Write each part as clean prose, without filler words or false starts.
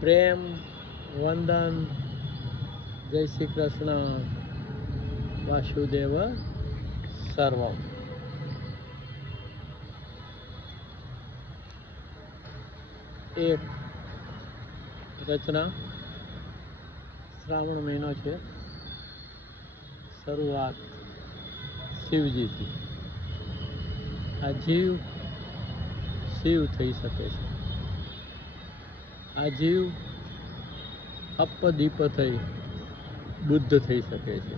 પ્રેમ, વંદન, જય શ્રી કૃષ્ણ, વાસુદેવ સર્વમ. એક રચના. શ્રાવણ મહિનો છે, શરૂઆત શિવજીથી. આ જીવ શિવ થઈ શકે છે. આ જીવ અપદીપ થઈ બુદ્ધ થઈ શકે છે.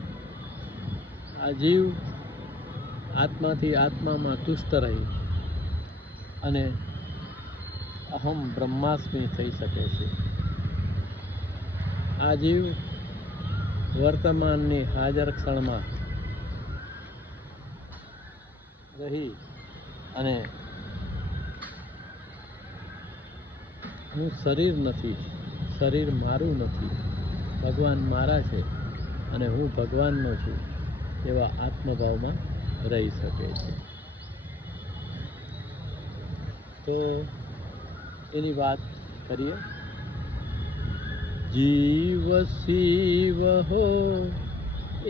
આ જીવ આત્માથી આત્મામાં તુષ્ટ રહી અને અહમ બ્રહ્માસ્મિ થઈ શકે છે. આ જીવ વર્તમાનની હાજર ક્ષણમાં રહી અને હું શરીર નથી, શરીર મારું નથી, ભગવાન મારા છે અને હું ભગવાનનો છું એવા આત્મભાવમાં રહી શકે છે. તો એની વાત કરીએ. જીવ શિવ હો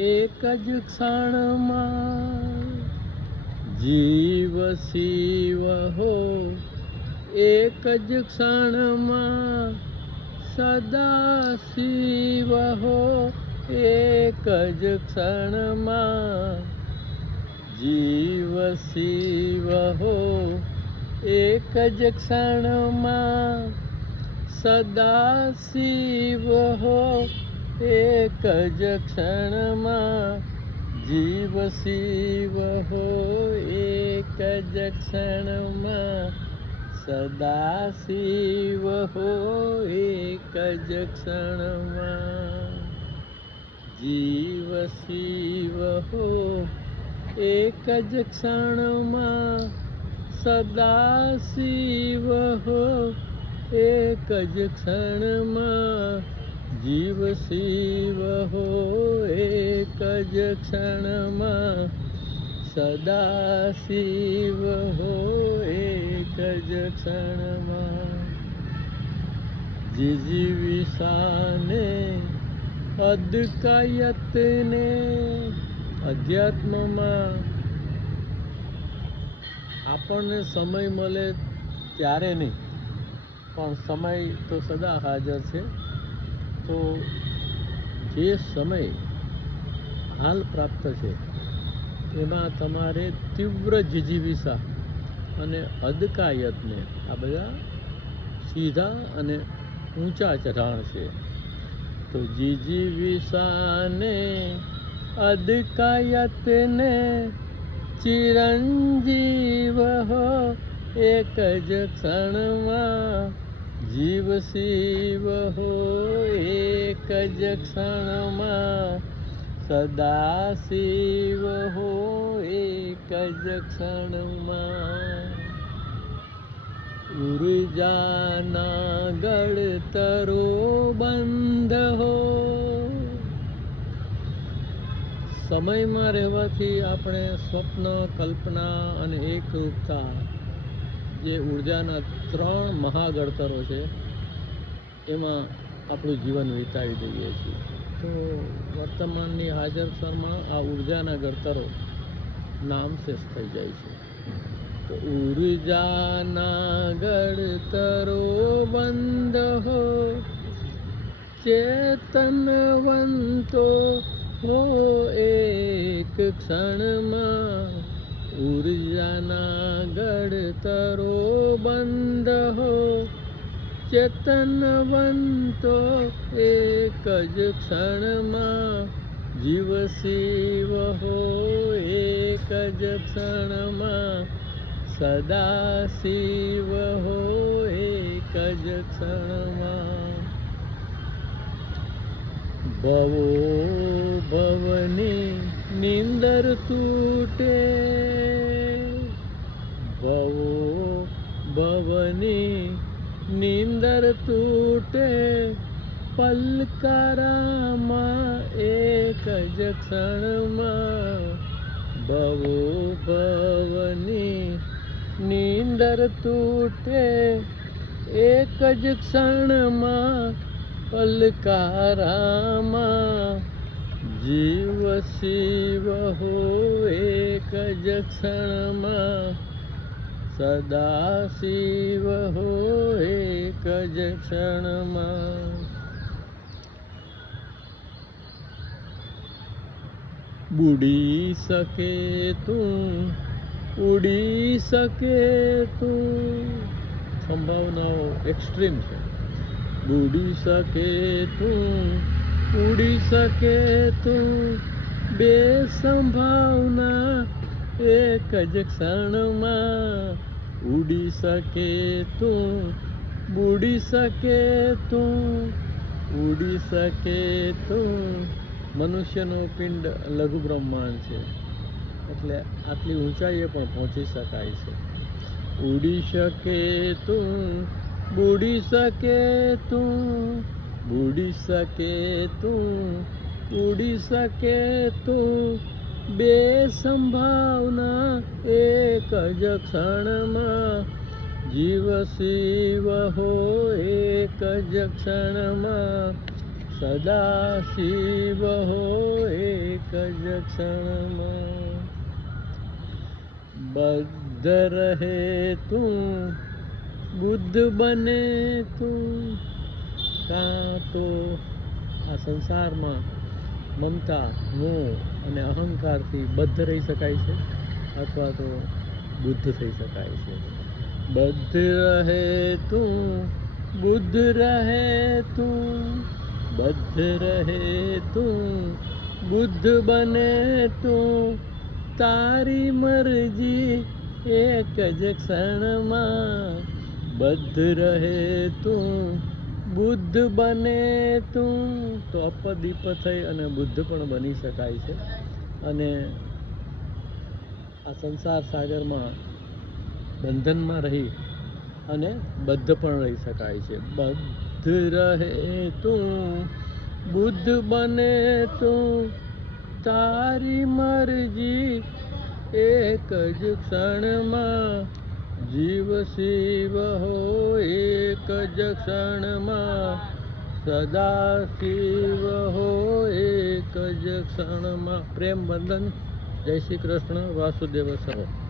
એક જ ક્ષણમાં, જીવ શિવ હો એક જ ક્ષણમાં, સદા શિવ હો એક જ ક્ષણમાં, જીવ શિવ હો એક જ ક્ષણમાં, સદા શિવ હો એક જ ક્ષણમાં, જીવ શિવ હો એક જ ક્ષણમાં, સદા શિવ હો એક જ ક્ષણમાં, જીવ શિવ હો એક જ ક્ષણમાં, સદા શિવ હો એક જ ક્ષણમાં, જીવ શિવ હો એક જ ક્ષણમાં, સદા શિવ હો એક જ ક્ષણમાં. જીજીવિષાને અદ્કયતને, અધ્યાત્મમાં આપણને સમય મળે ત્યારે નહીં, પણ સમય તો સદા હાજર છે. તો જે સમય હાલ પ્રાપ્ત છે એમાં તમારે તીવ્ર જીજીવિષા અને અદકાયતને, આ બધા સીધા અને ઊંચા ચઢાણ છે. તો જીજીવિષાને અદકાયતને, ચિરંજીવ હો એક જ ક્ષણમાં, જીવ શિવ હો એક જ ક્ષણમાં, સદા શિવ હો એક જ ક્ષણમાં. ઉર્જાના ગળતરો બંધ હો, સમયમાં રહેવાથી આપણે સ્વપ્ન, કલ્પના અને એકરૂપતા, જે ઉર્જાના 3 મહાગળતરો છે એમાં આપણું જીવન વિતાવી દઈએ છીએ. તો વર્તમાનની હાજર ક્ષણમાં આ ઉર્જાના ગળતરો નામશેષ થઈ જાય છે. તો ઉર્જાના ગળતરો બંધ હો, ચેતનવંતો હો એક ક્ષણમાં, ઉર્જાના ગળતરો બંધ હો, ચેતનવંતો એક જ ક્ષણમાં, જીવ શિવ હો એક જ ક્ષણમાં, સદા શિવ હો એક જ ક્ષણમાં. ભવો ભવની નીંદર તૂટે, ભવો ભવની નીંદર તૂટે, પલકારામાં એક જ ક્ષણમાં, ભવો ભવની નીંદર તૂટે, એક જ ક્ષણમાં પલકારામાં જીવ શિવ હો એક જ ક્ષણમાં સદા શિવ હો એક જ ક્ષણમાં બુડી શકે તું ઉડી શકે તું સંભાવનાઓ એક્સ્ટ્રીમ છે બુડી શકે તું ઉડી શકે તું બે સંભાવના એક જ ક્ષણમાં ઉડી શકે તું બુડી શકે તું ઉડી શકે તું મનુષ્યનો પિંડ લઘુ બ્રહ્માંડ છે એટલે આટલી ઊંચાઈએ પણ પહોંચી શકાય છે ઉડી શકે તું બુડી શકે તું બુડી શકે તું ઉડી શકે તું બે સંભાવના એક જ ક્ષણમાં જીવ શિવ હો એક જ ક્ષણમાં સદા શિવ હો એક જ ક્ષણમાં બદ્ધ રહે તું બુદ્ધ બને તું કાં તો આ સંસારમાં મમતા મોહ અને અહંકારથી બદ્ધ રહી શકાય છે અથવા તો બુદ્ધ થઈ શકાય છે બદ્ધ રહે તું બુદ્ધ રહે તું બદ્ધ રહે તું બુદ્ધ બને તું તારી મરજી એક જ ક્ષણમાં બદ્ધ રહે તું બુદ્ધ બને તું તો અપદીપ થઈ અને બુદ્ધ પણ બની શકાય છે અને આ સંસાર સાગરમાં બંધનમાં રહી અને બદ્ધ પણ રહી શકાય છે બદ્ધ રહે તું બુદ્ધ બને તું તારી મરજી એક જ ક્ષણમાં જીવ શિવ હો એક જ ક્ષણમાં સદા શિવ હો એક જ ક્ષણમાં પ્રેમ બંધન જય શ્રી કૃષ્ણ વાસુદેવ સર્વ